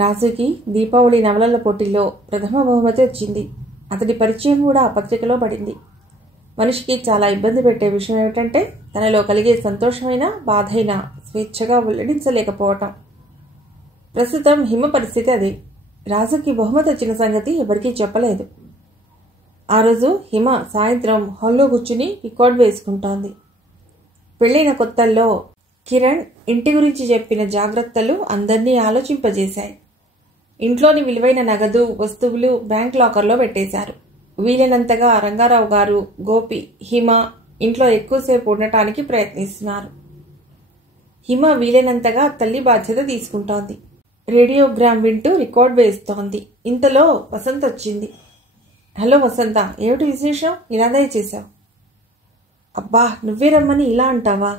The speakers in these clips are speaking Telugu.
రాజుకి దీపావళి నవలల పోటీల్లో ప్రథమ బహుమతి వచ్చింది. అతడి పరిచయం కూడా ఆ పత్రికలో పడింది. మనిషికి చాలా ఇబ్బంది పెట్టే విషయం ఏమిటంటే తనలో కలిగే సంతోషమైన బాధైనా స్వేచ్ఛగా వెల్లడించలేకపోవటం. ప్రస్తుతం హిమ పరిస్థితి అదే. రాజుకి బహుమతి వచ్చిన సంగతి ఎవరికీ చెప్పలేదు. ఆ రోజు హిమ సాయంత్రం హాల్లో కూర్చుని రికార్డ్ వేసుకుంటోంది. పెళ్ళైన కొత్తల్లో కిరణ్ ఇంటి గురించి చెప్పిన జాగ్రత్తలు అందరినీ ఆలోచింపజేశాయి. ఇంట్లోని విలువైన నగదు వస్తువులు బ్యాంక్ లాకర్లో పెట్టేశారు. వీలైనంతగా రంగారావు గారు, గోపి, హిమ ఇంట్లో ఎక్కువసేపు ఉండటానికి ప్రయత్నిస్తున్నారు. హిమ వీలైనంతగా తల్లి బాధ్యత తీసుకుంటోంది. రేడియోగ్రామ్ వింటూ రికార్డ్ వేస్తోంది. ఇంతలో వసంత్ వచ్చింది. హలో వసంత, ఏమిటి విశేషం? ఇలా దయచేశావు? అబ్బా, నువ్వే రమ్మని ఇలా అంటావా?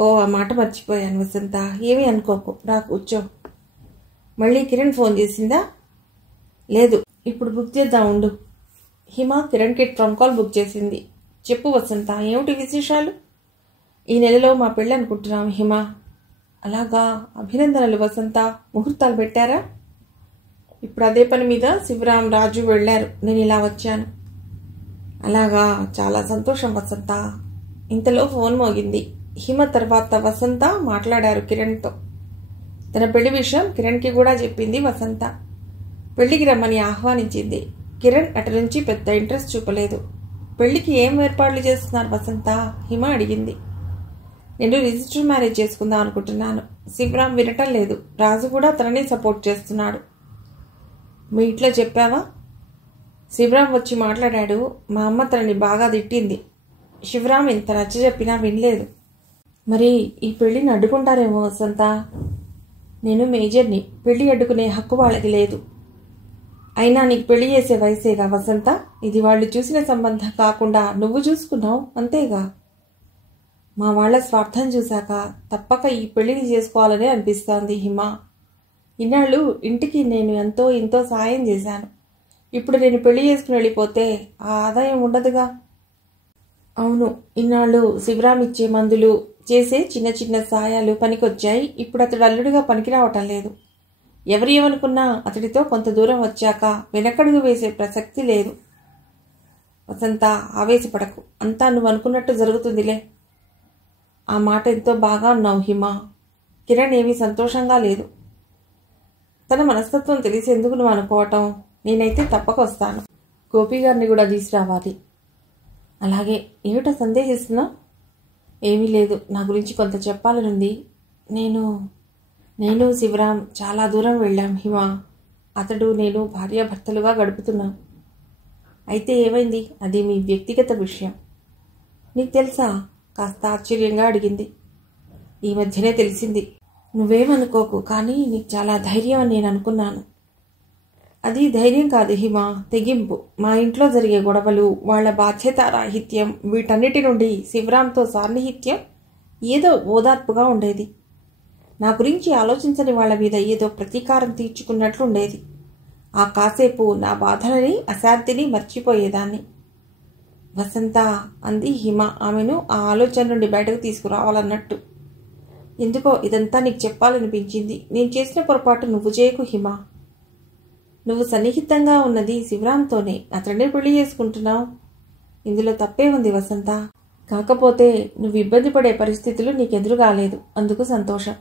ఓ, ఆ మాట మర్చిపోయాను వసంత. ఏమీ అనుకోకు, రా కూర్చో. మళ్ళీ కిరణ్ ఫోన్ చేసిందా? లేదు, ఇప్పుడు బుక్ చేద్దాం ఉండు. హిమ కిరణ్కి ట్రంప్ కాల్ బుక్ చేసింది. చెప్పు వసంత, ఏమిటి విశేషాలు? ఈ నెలలో మా పెళ్ళి అనుకుంటున్నాం హిమ. అలాగా, అభినందనలు వసంత. ముహూర్తాలు పెట్టారా? ఇప్పుడు అదే పని మీద శివరాం, రాజు వెళ్ళారు. నేను ఇలా వచ్చాను. అలాగా, చాలా సంతోషం వసంత. ఇంతలో ఫోన్ మోగింది. హిమ తర్వాత వసంత మాట్లాడారు కిరణ్తో. తన పెళ్లి విషయం కిరణ్కి కూడా చెప్పింది వసంత. పెళ్లికి రమ్మని ఆహ్వానించింది. కిరణ్ అటు నుంచి పెద్ద ఇంట్రెస్ట్ చూపలేదు. పెళ్లికి ఏం ఏర్పాట్లు చేస్తున్నారు వసంత? హిమ అడిగింది. నేను రిజిస్టర్ మ్యారేజ్ చేసుకుందాం అనుకుంటున్నాను. శివరాం వినటం లేదు. రాజు కూడా తనని సపోర్ట్ చేస్తున్నాడు. మీ ఇంట్లో చెప్పావా? శివరాం వచ్చి మాట్లాడాడు. మా అమ్మ తనని బాగా తిట్టింది. శివరాం ఎంత నచ్చ చెప్పినా వినలేదు. మరి ఈ పెళ్లిని అడ్డుకుంటారేమో వసంత. నేను మేజర్ని. పెళ్లి అడ్డుకునే హక్కు వాళ్ళకి లేదు. అయినా నీకు పెళ్లి చేసే వయసేగా వసంత. ఇది వాళ్ళు చూసిన సంబంధం కాకుండా నువ్వు చూసుకున్నావు, అంతేగా. మా వాళ్ల స్వార్థం చూశాక తప్పక ఈ పెళ్లిని చేసుకోవాలనే అనిపిస్తోంది హిమ. ఇన్నాళ్ళు ఇంటికి నేను ఎంతో సాయం చేశాను. ఇప్పుడు నేను పెళ్లి చేసుకుని వెళ్ళిపోతే ఆ ఆదాయం ఉండదుగా. అవును, ఇన్నాళ్ళు శివరాం ఇచ్చే మందులు, చేసే చిన్న చిన్న సాయాలు పనికొచ్చాయి. ఇప్పుడు అతడు అల్లుడిగా పనికి రావటం లేదు. ఎవరు ఏమనుకున్నా అతడితో కొంత దూరం వచ్చాక వెనకడుగు వేసే ప్రసక్తి లేదు. వసంత, ఆవేశపడకు. అంతా నువ్వు అనుకున్నట్టు జరుగుతుందిలే. ఆ మాట ఎంతో బాగా అన్నావు హిమ. కిరణ్ ఏమీ సంతోషంగా లేదు. తన మనస్తత్వం తెలిసేందుకు నువ్వు అనుకోవటం. నేనైతే తప్పక వస్తాను. గోపి గారిని కూడా తీసుకురావాలి. అలాగే. ఏమిటో సందేహిస్తున్నావు? ఏమీ లేదు, నా గురించి కొంత చెప్పాలనుంది. నేను శివరాం చాలా దూరం వెళ్ళాం హిమ. అతడు నేను భార్యాభర్తలుగా గడుపుతున్నాం. అయితే ఏమైంది? అది మీ వ్యక్తిగత విషయం. నీకు తెలుసా? కాస్త ఆశ్చర్యంగా అడిగింది. ఈ మధ్యనే తెలిసింది. నువ్వేమనుకోకు, కానీ నీకు చాలా ధైర్యం అని నేను అనుకున్నాను. అది ధైర్యం కాదు హిమ, తెగింపు. మా ఇంట్లో జరిగే గొడవలు, వాళ్ల బాధ్యతారాహిత్యం, వీటన్నిటి నుండి శివరాంతో సాన్నిహిత్యం ఏదో ఓదార్పుగా ఉండేది. నా గురించి ఆలోచించని వాళ్ల మీద ఏదో ప్రతీకారం తీర్చుకున్నట్లుండేది. ఆ కాసేపు నా బాధలని, అశాంతిని మర్చిపోయేదాన్ని. వసంత, అంది హిమ ఆమెను ఆ ఆలోచన నుండి బయటకు తీసుకురావాలన్నట్టు. ఎందుకో ఇదంతా నీకు చెప్పాలనిపించింది. నేను చేసిన పొరపాటు నువ్వు చేయకు హిమ. నువ్వు సన్నిహితంగా ఉన్నది శివరాంతోనే. అతడే పెళ్లి చేసుకుంటున్నావు. ఇందులో తప్పే ఉంది వసంత. కాకపోతే నువ్వు ఇబ్బంది పడే పరిస్థితులు నీకెదురు కాలేదు, అందుకు సంతోషం.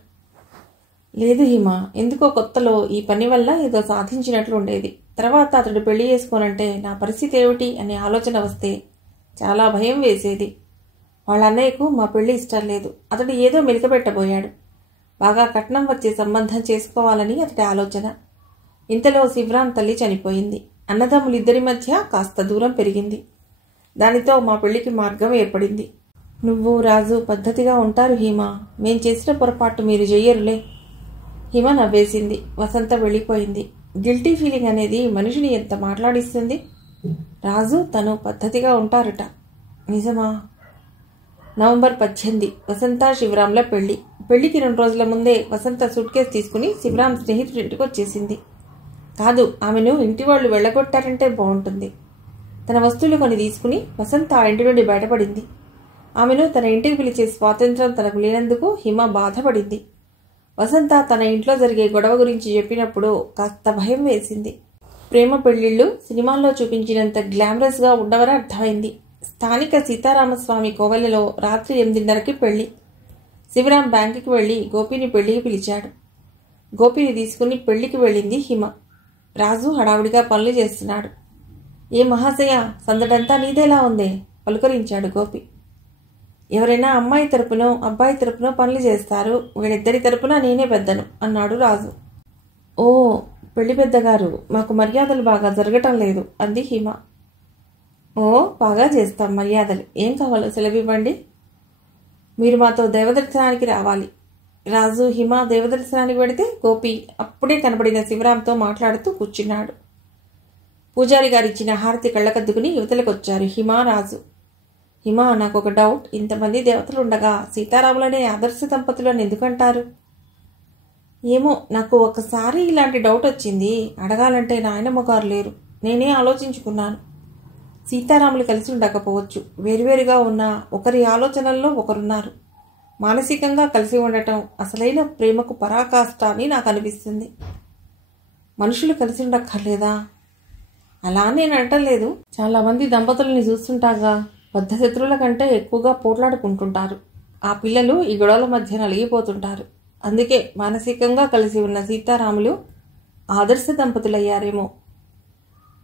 లేదు హిమ, ఎందుకో కొత్తలో ఈ పని వల్ల ఏదో సాధించినట్లు ఉండేది. తర్వాత అతడు పెళ్లి చేసుకోనంటే నా పరిస్థితి ఏమిటి అనే ఆలోచన వస్తే చాలా భయం వేసేది. వాళ్ళ అన్నయ్యకు మా పెళ్లి ఇష్టం లేదు. అతడు ఏదో మెలికబెట్టబోయాడు. బాగా కట్నం వచ్చే సంబంధం చేసుకోవాలని అతడి ఆలోచన. ఇంతలో శివరాం తల్లి చనిపోయింది. అన్నదమ్ములిద్దరి మధ్య కాస్త దూరం పెరిగింది. దానితో మా పెళ్లికి మార్గం ఏర్పడింది. నువ్వు, రాజు పద్ధతిగా ఉంటారు హిమ. మేం చేసిన పొరపాటు మీరు చెయ్యరులే. హిమ నవ్వేసింది. వసంత వెళ్ళిపోయింది. గిల్టీ ఫీలింగ్ అనేది మనిషిని ఎంత మాట్లాడిస్తుంది. రాజు, తను పద్ధతిగా ఉంటారట. నిజమా? నవంబర్ 18 వసంత శివరాంల పెళ్లి. పెళ్లికి 2 రోజుల ముందే వసంత సూట్ కేసు తీసుకుని శివరాం స్నేహితుడి ఇంటికి వచ్చేసింది. కాదు, ఆమెను ఇంటి వాళ్ళు వెళ్ళగొట్టారంటే బాగుంటుంది. తన వస్తువులు కొని తీసుకుని వసంత ఆ ఇంటి నుండి బయటపడింది. ఆమెను తన ఇంటికి పిలిచే స్వాతంత్రం తనకు లేనందుకు హిమ బాధపడింది. వసంత తన ఇంట్లో జరిగే గొడవ గురించి చెప్పినప్పుడు కాస్త భయం వేసింది. ప్రేమ పెళ్లిళ్ళు సినిమాల్లో చూపించినంత గ్లామరస్గా ఉండవని అర్థమైంది. స్థానిక సీతారామస్వామి కోవెలలో రాత్రి 8:30కి పెళ్లి. శివరాం బ్యాంకుకి వెళ్లి గోపిని పెళ్లికి పిలిచాడు. గోపిని తీసుకుని పెళ్లికి వెళ్ళింది హిమ. రాజు హడావుడిగా పనులు చేస్తున్నాడు. ఏ మహాశయ, సందడంతా నీదేలా ఉందే పలుకరించాడు గోపి. ఎవరైనా అమ్మాయి తరపునో అబ్బాయి తరపునో పనులు చేస్తారు, వీళ్ళిద్దరి తరపున నేనే పెద్దను అన్నాడు రాజు. ఓ పెళ్లి పెద్దగారు, మాకు మర్యాదలు బాగా జరగటం లేదు అంది హిమ. ఓ బాగా చేస్తాం మర్యాదలు, ఏం కావాలో సెలవివ్వండి. మీరు మాతో దేవదర్శనానికి రావాలి. రాజు హిమ దేవదర్శనానికి వెడితే గోపి అప్పుడే కనబడిన శివరాంతో మాట్లాడుతూ కూర్చున్నాడు. పూజారి గారిచ్చిన హారతి కళ్ళకద్దుకుని యువతలకొచ్చారు హిమ రాజు. హిమ, నాకు ఒక డౌట్, ఇంతమంది దేవతలుండగా సీతారాములనే ఆదర్శ దంపతులను ఎందుకంటారు? ఏమో, నాకు ఒకసారి ఇలాంటి డౌట్ వచ్చింది. అడగాలంటే నాయనమ్మ గారు లేరు. నేనే ఆలోచించుకున్నాను. సీతారాములు కలిసి ఉండకపోవచ్చు, వేరువేరుగా ఉన్న ఒకరి ఆలోచనల్లో ఒకరున్నారు. మానసికంగా కలిసి ఉండటం అసలైన ప్రేమకు పరాకాష్ట అని నాకు అనిపిస్తుంది. మనుషులు కలిసి ఉండక్కర్లేదా? అలా నేను అంటలేదు. చాలామంది దంపతుల్ని చూస్తుంటాగా, బద్ధశత్రువుల కంటే ఎక్కువగా పోట్లాడుకుంటుంటారు. ఆ పిల్లలు ఈ గొడవల మధ్య నలిగిపోతుంటారు. అందుకే మానసికంగా కలిసి ఉన్న సీతారాములు ఆదర్శ దంపతులయ్యారేమో.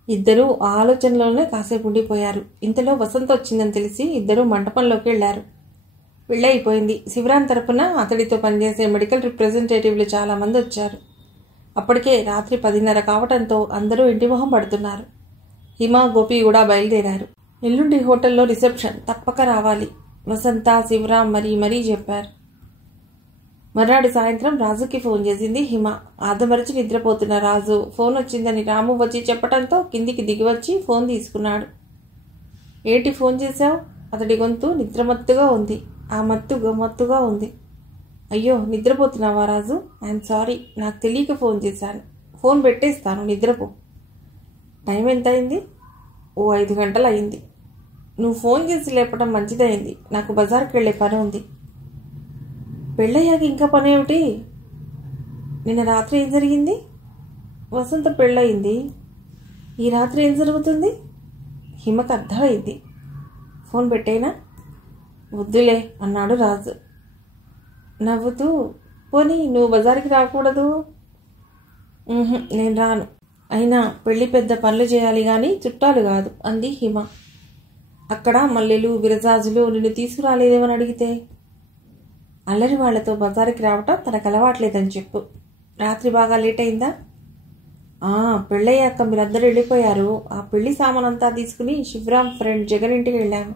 ఇద్దరూ ఆ ఆలోచనలోనే కాసేపు ఉండిపోయారు. ఇంతలో వసంత వచ్చిందని తెలిసి ఇద్దరూ మంటపంలోకి వెళ్లారు. పెళ్ళైపోయింది. శివరాం తరపున అతడితో పనిచేసే మెడికల్ రిప్రజెంటేటివ్లు చాలామంది వచ్చారు. అప్పటికే రాత్రి 10:30 కావటంతో అందరూ ఇంటి మొహం పడుతున్నారు. హిమ, గోపి కూడా బయలుదేరారు. ఎల్లుండి హోటల్లో రిసెప్షన్, తప్పక రావాలి వసంత, శివరాం మరీ చెప్పారు. మర్నాడు సాయంత్రం రాజుకి ఫోన్ చేసింది హిమ. ఆదమరచి నిద్రపోతున్న రాజు ఫోన్ వచ్చిందని రాము వచ్చి చెప్పడంతో కిందికి దిగివచ్చి ఫోన్ తీసుకున్నాడు. ఏంటి ఫోన్ చేశావు? అతడి గొంతు నిద్రమత్తుగా ఉంది. ఆ మత్తు గమ్మత్తుగా ఉంది. అయ్యో, నిద్రపోతున్నావా రాజు? ఐఎమ్ సారీ, నాకు తెలియక ఫోన్ చేశాను. ఫోన్ పెట్టేస్తాను, నిద్రపో. టైం ఎంత అయింది? ఓ 5 గంటలు అయింది. నువ్వు ఫోన్ చేసి లేపడం మంచిదైంది. నాకు బజార్కి వెళ్ళే పని ఉంది. పెళ్ళయ్యాక ఇంకా పనేమిటి? నిన్న రాత్రి ఏం జరిగింది? వసంత పెళ్ళయింది. ఈ రాత్రి ఏం జరుగుతుంది? హిమకు అర్థమైంది. ఫోన్ పెట్టేనా? వద్దులే అన్నాడు రాజు నవ్వుతూ. పోనీ నువ్వు బజార్కి రాకూడదు? నేను రాను. అయినా పెళ్లి పెద్ద పనులు చేయాలి కానీ చుట్టాలు కాదు అంది హిమ. అక్కడ మల్లెలు విరజాజులు నిన్ను తీసుకురాలేదేమని అడిగితే? అల్లరి వాళ్లతో బజారుకి రావటం తనకు అలవాట్లేదని చెప్పు. రాత్రి బాగా లేట్ అయిందా? పెళ్ళయ్యాక మీరందరూ వెళ్ళిపోయారు. ఆ పెళ్లి సామానంతా తీసుకుని శివరాం ఫ్రెండ్ జగన్ ఇంటికి వెళ్ళాము.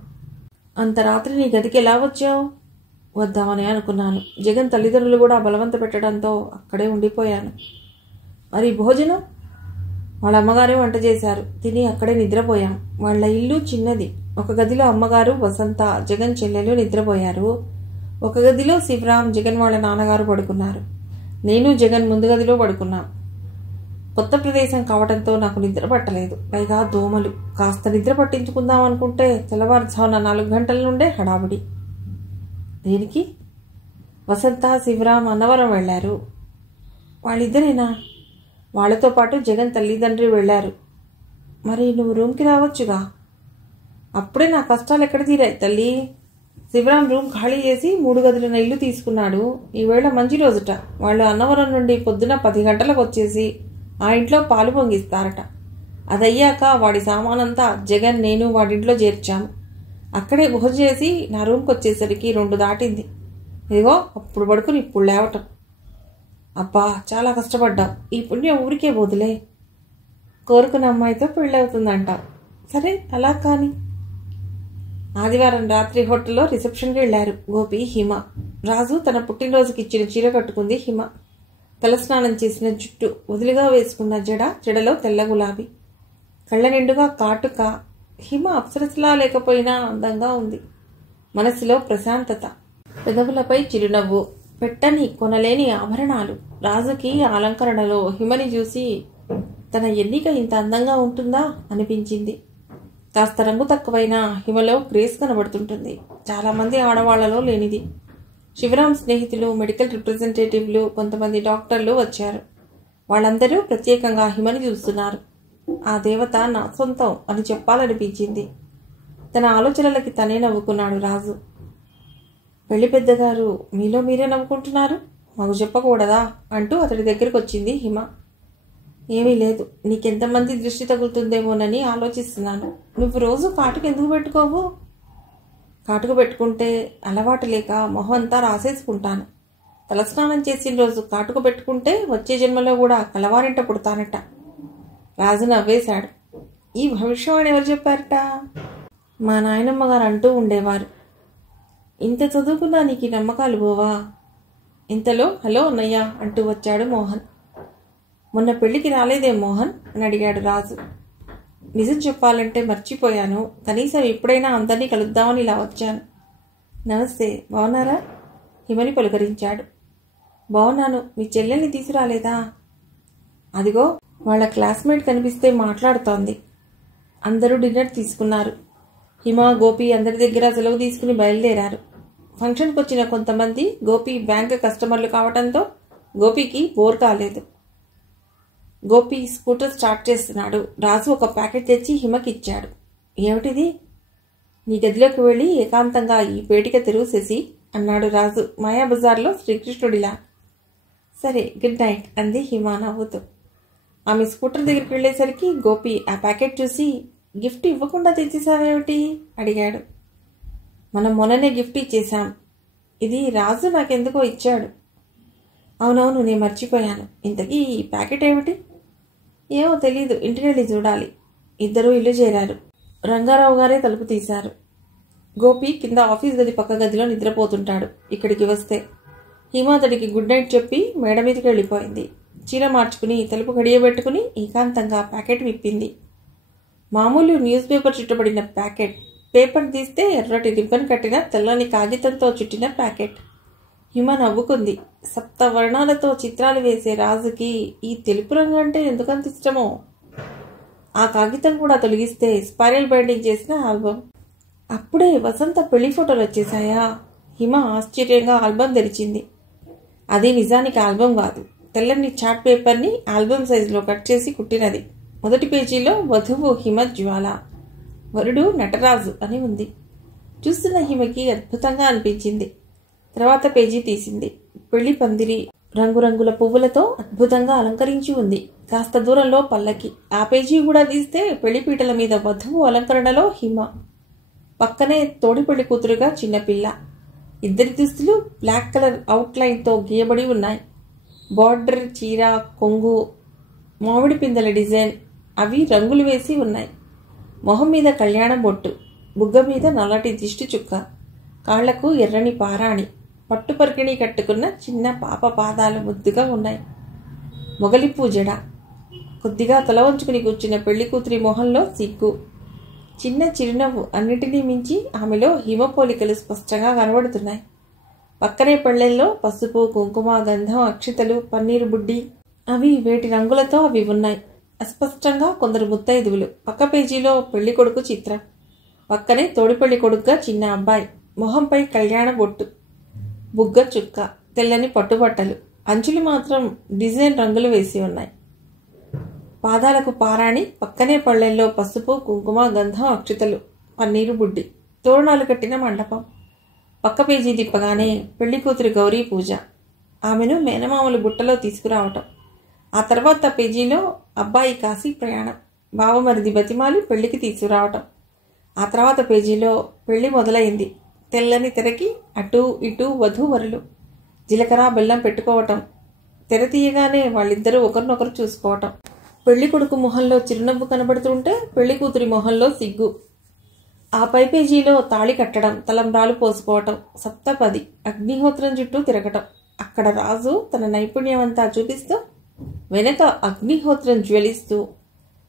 అంత రాత్రి నీ గదికి ఎలా వచ్చావు? వద్దామని అనుకున్నాను. జగన్ తల్లిదండ్రులు కూడా బలవంత పెట్టడంతో అక్కడే ఉండిపోయాను. మరి భోజనం? వాళ్ళ అమ్మగారే వంట చేశారు. తిని అక్కడే నిద్రపోయాం. వాళ్ళ ఇల్లు చిన్నది. ఒక గదిలో అమ్మగారు, వసంత, జగన్ చెల్లెలు నిద్రపోయారు. ఒక గదిలో శివరాం, జగన్ వాళ్ళ నాన్నగారు పడుకున్నారు. నేను, జగన్ ముందు గదిలో పడుకున్నాం. కొత్త ప్రదేశం కావడంతో నాకు నిద్ర పట్టలేదు. పైగా దోమలు. కాస్త నిద్ర పట్టించుకుందాం అనుకుంటే తెల్లవారుజామున 4 గంటల నుండే హడావుడి. దేనికి? వసంత, శివరాం అన్నవరం వెళ్లారు. వాళ్ళిద్దరేనా? వాళ్లతో పాటు జగన్ తల్లిదండ్రి వెళ్లారు. మరి నువ్వు రూమ్కి రావచ్చుగా. అప్పుడే నా కష్టాలు ఎక్కడ తీరాయి తల్లి. శివరాం రూమ్ ఖాళీ చేసి 3 గదులున్న ఇల్లు తీసుకున్నాడు. ఈవేళ మంచి రోజుట. వాళ్ళు అన్నవరం నుండి పొద్దున 10 గంటలకు వచ్చేసి ఆ ఇంట్లో పాలు పొంగిస్తారట. అదయ్యాక వాడి సామానంతా జగన్, నేను వాడింట్లో చేర్చాము. అక్కడే గుహ చేసి నా రూమ్కి వచ్చేసరికి 2 దాటింది. ఇదిగో అప్పుడు పడుకుని ఇప్పుడు లేవటం. అబ్బా, చాలా కష్టపడ్డావు. ఈ పుణ్యం ఊరికే పోదులే. కోరుకున్న అమ్మాయితో పెళ్ళవుతుందంటావు. సరే, అలా కాని. ఆదివారం రాత్రి హోటల్లో రిసెప్షన్కి వెళ్లారు గోపి, హిమ. రాజు తన పుట్టినరోజుకి ఇచ్చిన చీర కట్టుకుంది హిమ. తలస్నానం చేసిన జుట్టు, వదిలిగా వేసుకున్న జడలో తెల్ల గులాబీ, కళ్ళ నిండుగా కాటుక. హిమ అప్సరసలా లేకపోయినా అందంగా ఉంది. మనసులో ప్రశాంతత, పెదవులపై చిరునవ్వు, పెట్టని కొనలేని ఆభరణాలు. రాజుకి అలంకరణలో హిమని చూసి తన ఎన్నిక ఇంత అందంగా ఉంటుందా అనిపించింది. కాస్త రంగు తక్కువైనా హిమలో గ్రేస్ కనబడుతుంటుంది. చాలామంది ఆడవాళ్లలో లేనిది. శివరాం స్నేహితులు, మెడికల్ రిప్రజెంటేటివ్లు, కొంతమంది డాక్టర్లు వచ్చారు. వాళ్ళందరూ ప్రత్యేకంగా హిమని చూస్తున్నారు. ఆ దేవత నా సొంతం అని చెప్పాలనిపించింది. తన ఆలోచనలకి తనే నవ్వుకున్నాడు రాజు. పెళ్లి పెద్దగారు, మీలో మీరే నవ్వుకుంటున్నారు, మాకు చెప్పకూడదా అంటూ అతడి దగ్గరకు వచ్చింది హిమ. ఏమీ లేదు, నీకెంతమంది దృష్టి తగులుతుందేమోనని ఆలోచిస్తున్నాను. నువ్వు రోజు కాటుకు ఎందుకు పెట్టుకోవు? కాటుకు పెట్టుకుంటే అలవాటు లేక మొహం అంతా రాసేసుకుంటాను. తలస్నానం చేసిన రోజు కాటుకు పెట్టుకుంటే వచ్చే జన్మలో కూడా కలవారింట పుడతానట. రాజు నవ్వేశాడు. ఈ భవిష్యవాణి ఎవరు చెప్పారట? మా నాయనమ్మ గారు అంటూ ఉండేవారు. ఇంత చదువుకున్నా నీకు నమ్మకాలు పోవా? ఇంతలో హలో అన్నయ్య అంటూ వచ్చాడు మోహన్. మొన్న పెళ్లికి రాలేదే మోహన్ అని అడిగాడు రాజు. నిజం చెప్పాలంటే మర్చిపోయాను. కనీసం ఎప్పుడైనా అందరినీ కలుద్దామని ఇలా వచ్చాను. నమస్తే, బాగున్నారా? హిమని పలుకరించాడు. బాగున్నాను. మీ చెల్లెల్ని తీసుకురాలేదా? అదిగో వాళ్ళ క్లాస్మేట్ కనిపిస్తే మాట్లాడుతోంది. అందరూ డిన్నర్ తీసుకున్నారు. హిమ, గోపి అందరి దగ్గర సెలవు తీసుకుని బయలుదేరారు. ఫంక్షన్కి వచ్చిన కొంతమంది గోపి బ్యాంక్ కస్టమర్లు కావడంతో గోపికి బోర్ కాలేదు. గోపి స్కూటర్ స్టార్ట్ చేస్తున్నాడు. రాజు ఒక ప్యాకెట్ తెచ్చి హిమకి ఇచ్చాడు. ఏమిటిది? నీ గదిలోకి వెళ్ళి ఏకాంతంగా ఈ పేటిక తెరువు శశి అన్నాడు రాజు మాయాబజార్లో శ్రీకృష్ణుడిలా. సరే, గుడ్ నైట్ అంది హిమ నవ్వుతూ. ఆమె స్కూటర్ దగ్గరికి వెళ్ళేసరికి గోపి ఆ ప్యాకెట్ చూసి, గిఫ్ట్ ఇవ్వకుండా తెచ్చేసావేమిటి అడిగాడు. మనం మొన్ననే గిఫ్ట్ ఇచ్చేశాం. ఇది రాజు నాకెందుకో ఇచ్చాడు. అవునవును, నేను మర్చిపోయాను. ఇంతకీ ఈ ప్యాకెట్ ఏమిటి? ఏమో తెలీదు, ఇంటికెళ్ళి చూడాలి. ఇద్దరూ ఇల్లు చేరారు. రంగారావు గారే తలుపు తీశారు. గోపి కింద ఆఫీస్ గది పక్క గదిలో నిద్రపోతుంటాడు. ఇక్కడికి వస్తే హిమ అతడికి గుడ్ నైట్ చెప్పి మేడ మీదకి వెళ్ళిపోయింది. చీర మార్చుకుని తలుపు గడియబెట్టుకుని ఏకాంతంగా ప్యాకెట్ విప్పింది. మామూలు న్యూస్ పేపర్ చుట్టబడిన ప్యాకెట్. పేపర్ తీస్తే ఎర్రటి రిబ్బన్ కట్టిన తెల్లని కాగితంతో చుట్టిన ప్యాకెట్. హిమ నవ్వుకుంది. సప్తవర్ణాలతో చిత్రాలు వేసే రాజుకి ఈ తెలుపు రంగు అంటే ఎందుకంత ఇష్టమో. ఆ కాగితం కూడా తొలగిస్తే స్పైరల్ బైండింగ్ చేసిన ఆల్బమ్. అప్పుడే వసంత పెళ్లి ఫోటోలు వచ్చేసాయా? హిమ ఆశ్చర్యంగా ఆల్బమ్ తెరిచింది. అది నిజానికి ఆల్బమ్ కాదు, తెల్లని చార్ట్ పేపర్ని ఆల్బమ్ సైజులో కట్ చేసి కుట్టినది. మొదటి పేజీలో వధువు హిమ జ్వాల, వరుడు నటరాజు అని ఉంది. చూస్తున్న హిమకి అద్భుతంగా అనిపించింది. తర్వాత పేజీ తీసింది. పెళ్లి పందిరి రంగురంగుల పువ్వులతో అద్భుతంగా అలంకరించి ఉంది. కాస్త దూరంలో పల్లకి. ఆ పేజీ కూడా తీస్తే పెళ్లిపీటల మీద వధువు అలంకరణలో హిమ, పక్కనే తోడి పెళ్లి కూతురుగా చిన్నపిల్ల. ఇద్దరి దుస్తులు బ్లాక్ కలర్ అవుట్లైన్తో గీయబడి ఉన్నాయి. బార్డర్, చీర, కొంగు, మామిడి పిందెల డిజైన్ అవి రంగులు వేసి ఉన్నాయి. మొహం మీద కళ్యాణం బొట్టు, బుగ్గ మీద నల్లటి దిష్టి చుక్క, కాళ్లకు ఎర్రని పారాణి, పట్టు పరికిణి కట్టుకున్న చిన్న పాప పాదాలు ముద్దుగా ఉన్నాయి. మొగలిపూ జడ. కొద్దిగా తల వంచుకుని కూర్చున్న పెళ్లి కూతురి మొహంలో సిగ్గు, చిన్న చిరునవ్వు అన్నిటినీ మించి ఆమెలో హిమ పోలికలు స్పష్టంగా కనబడుతున్నాయి. పక్కనే పళ్ళెల్లో పసుపు, కుంకుమ, గంధం, అక్షితలు, పన్నీరు బుడ్డి, అవి వేటి రంగులతో అవి ఉన్నాయి. అస్పష్టంగా కొందరు ముత్తైదువులు. పక్క పేజీలో పెళ్లి కొడుకు చిత్రం. పక్కనే తోడిపెళ్లి కొడుకుగా చిన్న అబ్బాయి. మొహంపై కళ్యాణ బొట్టు, బుగ్గ చుక్క, తెల్లని పట్టుబట్టలు, అంచులు మాత్రం డిజైన్ రంగులు వేసి ఉన్నాయి. పాదాలకు పారాణి, పక్కనే పళ్ళెల్లో పసుపు, కుంకుమ, గంధం, అక్షితలు, పన్నీరు బుడ్డి, తోరణాలు కట్టిన మండపం. పక్క పేజీ తిప్పగానే పెళ్లి కూతురి గౌరీ పూజ, ఆమెను మేనమామలు బుట్టలో తీసుకురావటం. ఆ తర్వాత పేజీలో అబ్బాయి కాశీ ప్రయాణం, బావమరిది బతిమాలి పెళ్లికి తీసుకురావటం. ఆ తర్వాత పేజీలో పెళ్లి మొదలైంది. తెల్లని తెరకి అటూ ఇటూ వధూవరులు జీలకర్ర బెల్లం పెట్టుకోవటం. తెర తీయగానే వాళ్ళిద్దరూ ఒకరినొకరు చూసుకోవటం. పెళ్లి కొడుకు మొహంలో చిరునవ్వు కనబడుతుంటే పెళ్లి కూతురి మొహంలో సిగ్గు. ఆ పై పేజీలో తాళి కట్టడం, తలంబ్రాలు పోసుకోవటం, సప్తపది, అగ్నిహోత్రం చుట్టూ తిరగటం. అక్కడ రాజు తన నైపుణ్యం అంతా చూపిస్తూ, వెనక అగ్నిహోత్రం జ్వలిస్తూ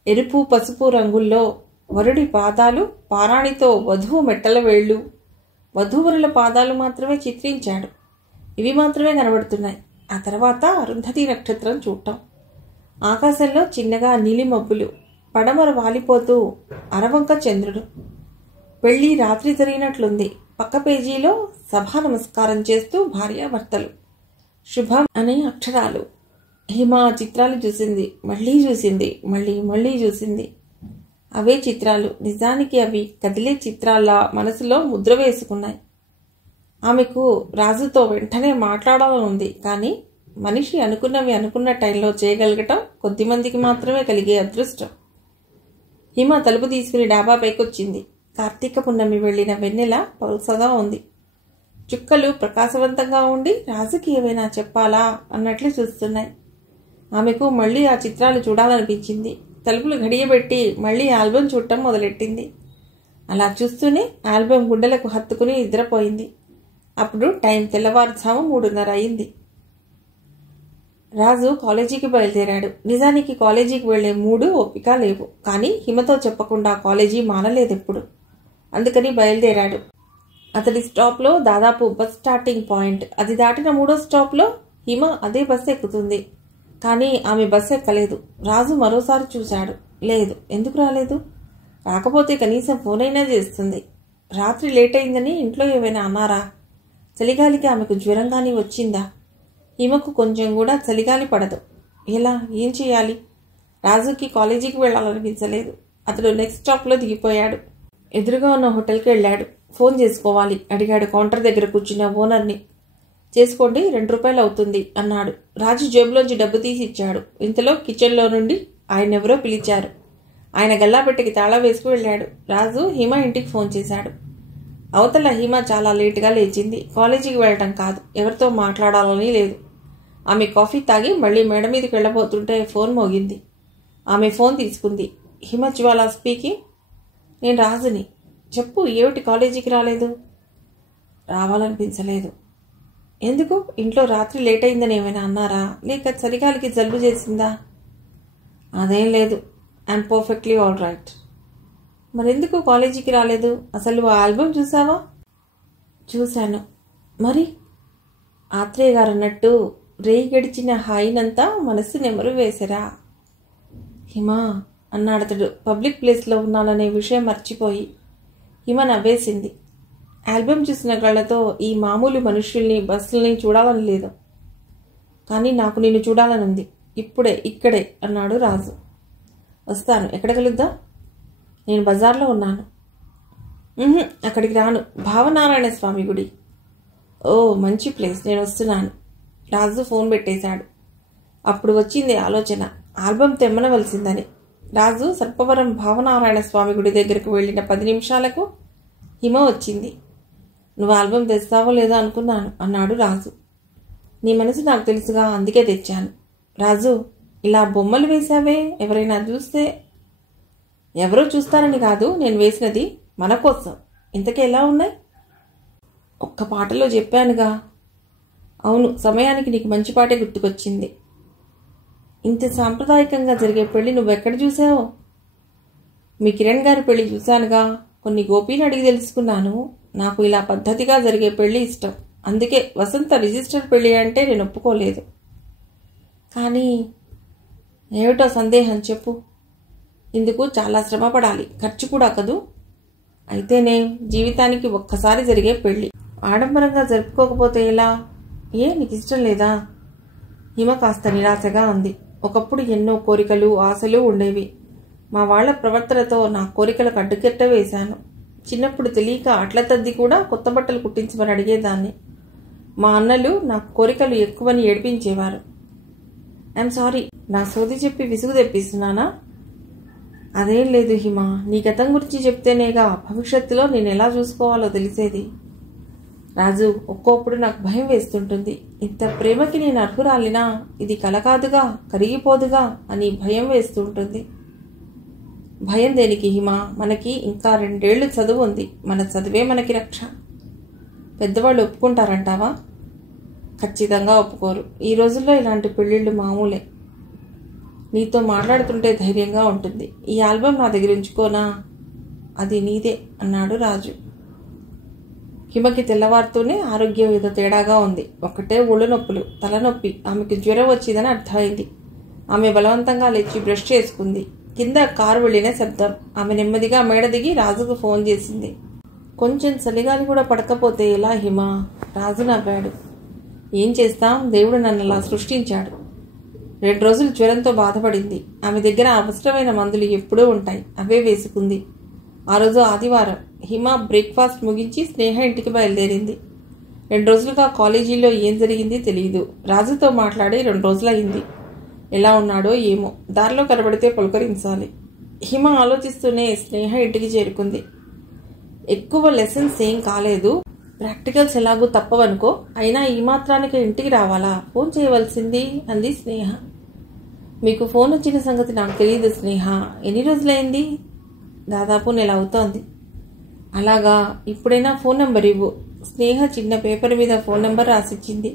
ఎరుపు పసుపు రంగుల్లో వరుడి పాదాలు పారాణితో వధువు మెట్టల వేళ్లు, వధూవరుల పాదాలు మాత్రమే చిత్రించాడు. ఇవి మాత్రమే కనబడుతున్నాయి. ఆ తర్వాత అరుంధతి నక్షత్రం చూడటం. ఆకాశంలో చిన్నగా నీలి మబ్బులు, పడమర వాలిపోతూ అరవంక చంద్రుడు. పెళ్లి రాత్రి జరిగినట్లుంది. పక్క పేజీలో సభా నమస్కారం చేస్తూ భార్యాభర్తలు, శుభం అనే అక్షరాలు. హిమ ఆ చిత్రాలు చూసింది, మళ్ళీ చూసింది, మళ్ళీ చూసింది. అవే చిత్రాలు, నిజానికి అవి కదిలే చిత్రాల్లా మనసులో ముద్ర వేసుకున్నాయి. ఆమెకు రాజుతో వెంటనే మాట్లాడాలని ఉంది, కానీ మనిషి అనుకున్నవి అనుకున్న టైంలో చేయగలగటం కొద్దిమందికి మాత్రమే కలిగే అదృష్టం. హిమ తలుపు తీసుకుని డాబా పైకొచ్చింది. కార్తీక పున్నమి వెళ్లిన వెన్నెల పల్సగా ఉంది. చుక్కలు ప్రకాశవంతంగా ఉండి రాజుకి ఏమైనా చెప్పాలా అన్నట్లు చూస్తున్నాయి. ఆమెకు మళ్లీ ఆ చిత్రాలు చూడాలనిపించింది. తలుపులు గడియబెట్టి మళ్లీ ఆల్బం చూడటం మొదలెట్టింది. అలా చూస్తూనే ఆల్బం గుండెలకు హత్తుకుని నిద్రపోయింది. అప్పుడు టైం తెల్లవారుజాము 3:30 అయింది. రాజు కాలేజీకి బయలుదేరాడు. నిజానికి కాలేజీకి వెళ్లే మూడు ఓపిక లేవు, కానీ హిమతో చెప్పకుండా కాలేజీ మానలేదెప్పుడు. అందుకని బయలుదేరాడు. అతడి స్టాప్లో దాదాపు బస్ స్టార్టింగ్ పాయింట్. అది దాటిన 3వ స్టాప్లో హిమ అదే బస్సు ఎక్కుతుంది. కానీ ఆమె బస్సు ఎక్కలేదు. రాజు మరోసారి చూశాడు. లేదు. ఎందుకు రాలేదు? రాకపోతే కనీసం ఫోన్ అయినా చేస్తుంది. రాత్రి లేట్ అయిందని ఇంట్లో ఏమైనా అన్నారా? చలిగాలికి ఆమెకు జ్వరం కానీ వచ్చిందా? హిమకు కొంచెం కూడా చలిగాలి పడదు. ఎలా? ఏం చేయాలి? రాజుకి కాలేజీకి వెళ్లాలనిపించలేదు. అతడు నెక్స్ట్ స్టాప్లో దిగిపోయాడు. ఎదురుగా ఉన్న హోటల్కి వెళ్ళాడు. ఫోన్ చేసుకోవాలి అడిగాడు కౌంటర్ దగ్గర కూర్చున్న ఓనర్ని. చేసుకోండి, 2 రూపాయలు అవుతుంది అన్నాడు. రాజు జేబులోంచి డబ్బు తీసి ఇచ్చాడు. ఇంతలో కిచెన్లో నుండి ఆయనెవరో పిలిచారు. ఆయన గల్లాపెట్టెకి తాళం వేసుకు వెళ్ళాడు. రాజు హిమ ఇంటికి ఫోన్ చేశాడు. అవతల హిమ చాలా లేటుగా లేచింది. కాలేజీకి వెళ్ళటం కాదు, ఎవరితో మాట్లాడాలని లేదు. ఆమె కాఫీ తాగి మళ్లీ మేడ మీదకి వెళ్ళబోతుంటే ఫోన్ మోగింది. ఆమె ఫోన్ తీసుకుంది. హిమ జ్వాలా స్పీకింగ్. నేను రాజుని. చెప్పు, ఏమిటి కాలేజీకి రాలేదు? రావాలనిపించలేదు. ఎందుకు? ఇంట్లో రాత్రి లేట్ అయిందని ఏమైనా అన్నారా? లేక చలిగాలికి జలుబు చేసిందా? అదేం లేదు. I'm perfectly all right. మరెందుకు కాలేజీకి రాలేదు? అసలు ఆ ఆల్బమ్ చూసావా? చూశాను. మరి ఆత్రేయ గారు అన్నట్టు రేయి గడిచిన హాయినంతా మనస్సు నెమరు వేసరా? హిమా అన్నాడతడు పబ్లిక్ ప్లేస్లో ఉన్నాననే విషయం మర్చిపోయి. హిమ నవ్వేసింది. ఆల్బమ్ చూసిన కళ్ళతో ఈ మామూలు మనుషుల్ని, బస్సుల్ని చూడాలని లేదు. కానీ నాకు నిన్ను చూడాలనుంది. ఇప్పుడే, ఇక్కడే అన్నాడు రాజు. వస్తాను. ఎక్కడ కలుద్దాం? నేను బజార్లో ఉన్నాను. అక్కడికి రాను. భావనారాయణ స్వామి గుడి. ఓ, మంచి ప్లేస్. నేను వస్తున్నాను. రాజు ఫోన్ పెట్టేశాడు. అప్పుడు వచ్చింది ఆలోచన, ఆల్బమ్ తెమ్మనవలసిందని. రాజు సర్పవరం భావనారాయణ స్వామి గుడి దగ్గరకు వెళ్ళిన 10 నిమిషాలకు హిమ వచ్చింది. నువ్వు ఆల్బమ్ తెస్తావో లేదో అనుకున్నాను అన్నాడు రాజు. నీ మనసు నాకు తెలుసుగా, అందుకే తెచ్చాను. రాజు, ఇలా బొమ్మలు వేశావే, ఎవరైనా చూస్తే? ఎవరో చూస్తారని కాదు, నేను వేసినది మన కోసం. ఇంతకీ ఎలా ఉన్నాయి? ఒక్క పాటలో చెప్పానుగా. అవును, సమయానికి నీకు మంచి పాటే గుర్తుకొచ్చింది. ఇంత సాంప్రదాయకంగా జరిగే పెళ్లి నువ్వెక్కడ చూసావు? మీ కిరణ్ గారి పెళ్లి చూశానుగా. కొన్ని గోపీని అడిగి తెలుసుకున్నాను. నాకు ఇలా పద్ధతిగా జరిగే పెళ్లి ఇష్టం. అందుకే వసంత రిజిస్టర్ పెళ్లి అంటే నేను ఒప్పుకోలేదు. కానీ ఏమిటో సందేహం, చెప్పు. ఇందుకు చాలా శ్రమ పడాలి, ఖర్చు కూడా కదూ. అయితేనే జీవితానికి ఒక్కసారి జరిగే పెళ్లి. ఆడంబరంగా జరుపుకోకపోతే ఎలా? ఏ, నీకు ఇష్టం లేదా? హిమ కాస్త నిరాశగా ఉంది. ఒకప్పుడు ఎన్నో కోరికలు, ఆశలు ఉండేవి. మా వాళ్ల ప్రవర్తనతో నా కోరికలకు అడ్డుకెట్ట వేశాను. చిన్నప్పుడు తెలియక అట్ల తద్ది కూడా కొత్త బట్టలు కుట్టించమని అడిగేదాన్ని. మా అన్నలు నా కోరికలు ఎక్కువని ఏడిపించేవారు. ఐఎమ్ సారీ, నా సోది చెప్పి విసుగు తెప్పిస్తున్నానా? అదేం లేదు హిమ, నీ గతం గురించి చెప్తేనేగా భవిష్యత్తులో నేను ఎలా చూసుకోవాలో తెలిసేది. రాజు, ఒక్కోప్పుడు నాకు భయం వేస్తుంటుంది. ఇంత ప్రేమకి నేను అర్హురాలినా? ఇది కల కాదుగా, కరిగిపోదుగా అని భయం వేస్తుంటుంది. భయం దేనికి హిమ? మనకి ఇంకా 2 ఏళ్లు చదువు ఉంది. మన చదువే మనకి రక్ష. పెద్దవాళ్ళు ఒప్పుకుంటారంటావా? ఖచ్చితంగా ఒప్పుకోరు. ఈ రోజుల్లో ఇలాంటి పెళ్లిళ్ళు మామూలే. నీతో మాట్లాడుతుంటే ధైర్యంగా ఉంటుంది. ఈ ఆల్బమ్ నా దగ్గర ఉంచుకోనా? అది నీదే అన్నాడు రాజు. హిమకి తెల్లవారుతూనే ఆరోగ్యం ఏదో తేడాగా ఉంది. ఒక్కటే ఒళ్ళు నొప్పులు, తలనొప్పి. ఆమెకు జ్వరం వచ్చిందని అర్థమైంది. ఆమె బలవంతంగా లేచి బ్రష్ చేసుకుంది. కింద కారు వెళ్ళిన శబ్దం. ఆమె నెమ్మదిగా మేడ దిగి రాజుకు ఫోన్ చేసింది. కొంచెం చలిగాలి కూడా పడకపోతే ఎలా హిమ? రాజు నవ్వాడు. ఏం చేస్తాం, దేవుడు నన్ను అలా సృష్టించాడు. 2 రోజులు జ్వరంతో బాధపడింది. ఆమె దగ్గర అవసరమైన మందులు ఎప్పుడూ ఉంటాయి, అవే వేసుకుంది. ఆ రోజు ఆదివారం. హిమ బ్రేక్ఫాస్ట్ ముగించి స్నేహ ఇంటికి బయలుదేరింది. 2 రోజులుగా కాలేజీలో ఏం జరిగింది తెలియదు. రాజుతో మాట్లాడి 2 రోజులయ్యింది. ఎలా ఉన్నాడో ఏమో, దారిలో కనబడితే పలుకరించాలి. హిమ ఆలోచిస్తూనే స్నేహ ఇంటికి చేరుకుంది. ఎక్కువ లెసన్స్ ఏం కాలేదు, ప్రాక్టికల్స్ ఎలాగూ తప్పవనుకో. అయినా ఈ మాత్రానికి ఇంటికి రావాలా? ఫోన్ చేయవలసింది అంది స్నేహ. మీకు ఫోన్ వచ్చిన సంగతి నాకు తెలియదు స్నేహ. ఎన్ని రోజులైంది? దాదాపు నెల అవుతోంది. అలాగా, ఇప్పుడైనా ఫోన్ నెంబర్ ఇవ్వు. స్నేహ చిన్న పేపర్ మీద ఫోన్ నెంబర్ రాసిచ్చింది.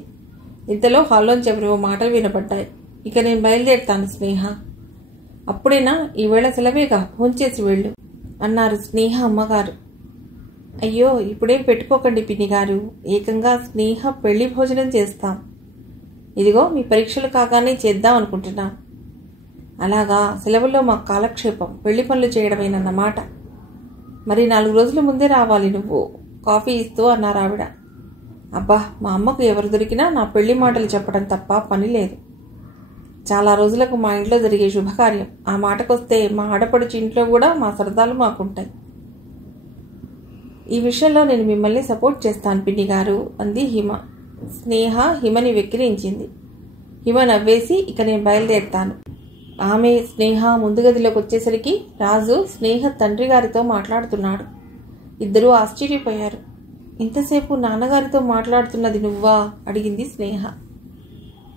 ఇంతలో హాల్లోంచి ఎవరివో మాటలు వినపడ్డాయి. ఇక నేను బయలుదేరుతాను స్నేహ. అప్పుడేనా? ఈవేళ సెలవేగా, ఫోన్ చేసి వెళ్ళు అన్నారు స్నేహ అమ్మగారు. అయ్యో, ఇప్పుడేం పెట్టుకోకండి పిన్ని గారు, ఏకంగా స్నేహ పెళ్లి భోజనం చేస్తాం. ఇదిగో మీ పరీక్షలు కాగానే చేద్దాం అనుకుంటున్నాం. అలాగా, సెలవుల్లో మాకు కాలక్షేపం పెళ్లి పనులు చేయడమేనన్నమాట. మరి 4 రోజుల ముందే రావాలి నువ్వు, కాఫీ ఇస్తూ అన్నారు ఆవిడ. అబ్బా, మా అమ్మకు ఎవరు దొరికినా నా పెళ్లి మాటలు చెప్పడం తప్ప పని లేదు. చాలా రోజులకు మా ఇంట్లో జరిగే శుభకార్యం. ఆ మాటకొస్తే మా ఆడపడుచు ఇంట్లో కూడా మా సరదాలు మాకుంటాయి. ఈ విషయంలో నేను మిమ్మల్ని సపోర్ట్ చేస్తాను పిన్ని గారు అంది హిమ. స్నేహ హిమని వెక్కిరించింది. హిమ నవ్వేసి ఇక నేను బయలుదేరుతాను. ఆమె స్నేహ ముందు గదిలోకి వచ్చేసరికి రాజు స్నేహ తండ్రి గారితో మాట్లాడుతున్నాడు. ఇద్దరూ ఆశ్చర్యపోయారు. ఇంతసేపు నాన్నగారితో మాట్లాడుతున్నది నువ్వా? అడిగింది స్నేహ.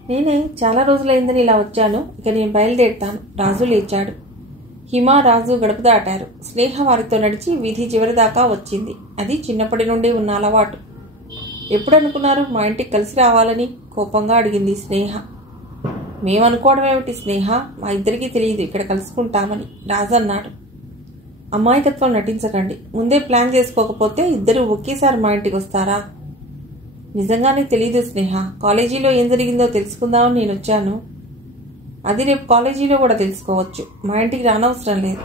నేనే, చాలా రోజులైందని ఇలా వచ్చాను, ఇక నేను బయలుదేరుతాను. రాజు లేచాడు. హిమ రాజు గడప దాటారు. స్నేహ వారితో నడిచి వీధి చివరి దాకా వచ్చింది. అది చిన్నప్పటి నుండి ఉన్న అలవాటు. ఎప్పుడు అనుకున్నారు మా ఇంటికి కలిసి రావాలని? కోపంగా అడిగింది స్నేహ. మేమనుకోవడం ఏమిటి స్నేహ, మా ఇద్దరికీ తెలియదు ఇక్కడ కలుసుకుంటామని రాజు అన్నాడు. అమాయకత్వం నటించకండి. ముందే ప్లాన్ చేసుకోకపోతే ఇద్దరు ఒకేసారి మా ఇంటికి వస్తారా? నిజంగానే తెలీదు స్నేహ. కాలేజీలో ఏం జరిగిందో తెలుసుకుందామని నేను వచ్చాను. అది రేపు కాలేజీలో కూడా తెలుసుకోవచ్చు. మా ఇంటికి రానవసరం లేదు.